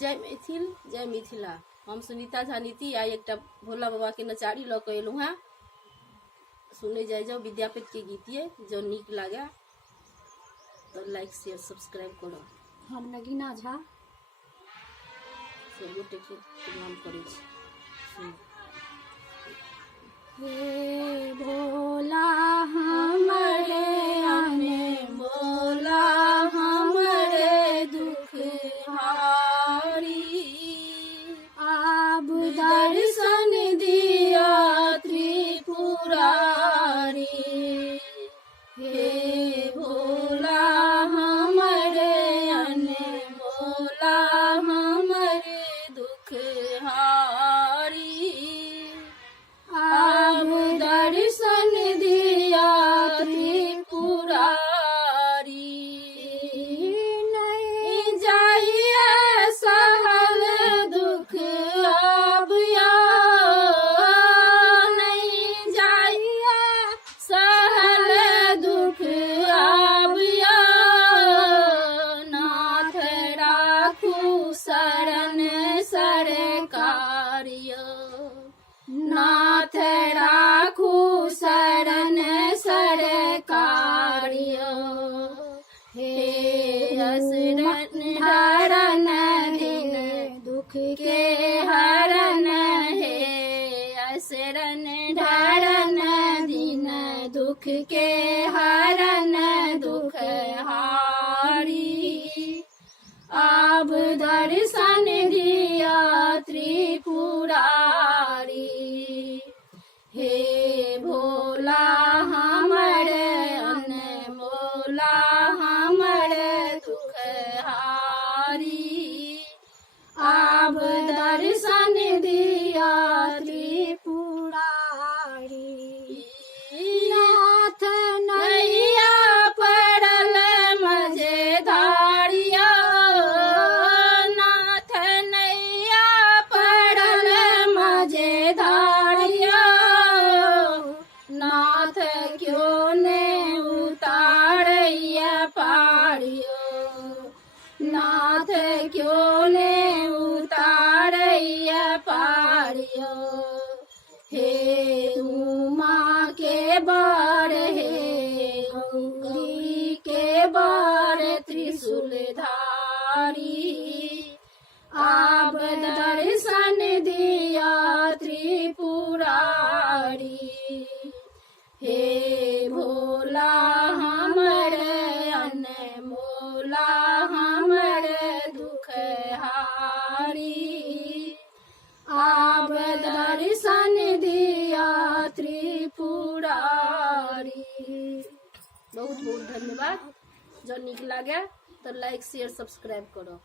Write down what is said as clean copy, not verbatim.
जय मैथिल जय मिथिला। हम सुनीता झा नीति आई एक भोला बाबा के नचारी ल के एलू हैं। सुने जाए जाओ विद्यापति के गीतिए जो निक लगे तो लाइक शेयर सब्सक्राइब करो। हम नगीना झा सब गोटे के प्रणाम करे छी। हे भोला हमरे मोला हमरे दुख हारी, आब दर्शन दिया त्रिपुरारी। हे भोला हमरे अनमोला हमरे दुख हारी, आब दर्शन दिया त्रिपुरारी। नहीं जाइए सहल दुख अब या, नहीं जाइए सहल दुख अब या, नाथ राखू शरण सरकारिय, नाथ राखू शरण सरकारिय। हे असरन हरन दिन दुख के हरन, हे असरन ढरन दिन दुख के हरन दुख हारी, आब दर्शन दिया त्रिपुरारी। हे भोला हमरे अनमोला हमरे दुख हारी, आब दर्शन दिया त्रिपुरारी। नाथ नैया पड़ल मझधारिया, नाथ नैया पड़ल मझधारिया, नाथ क्यों ने उतारैया पारियो, नाथ क्यों ने उतारैया पारियो। हे उमा के बार, हे गौरी के बार त्रिशूलधारी, आब दर्शन दिया त्रिपुरारी। हे भोला हमरे अनमोला हमरे दुख हारी, आब दर्शन दिया त्रिपुरारी। बहुत बहुत धन्यवाद। जो निक लगे तो लाइक शेयर सब्सक्राइब करो।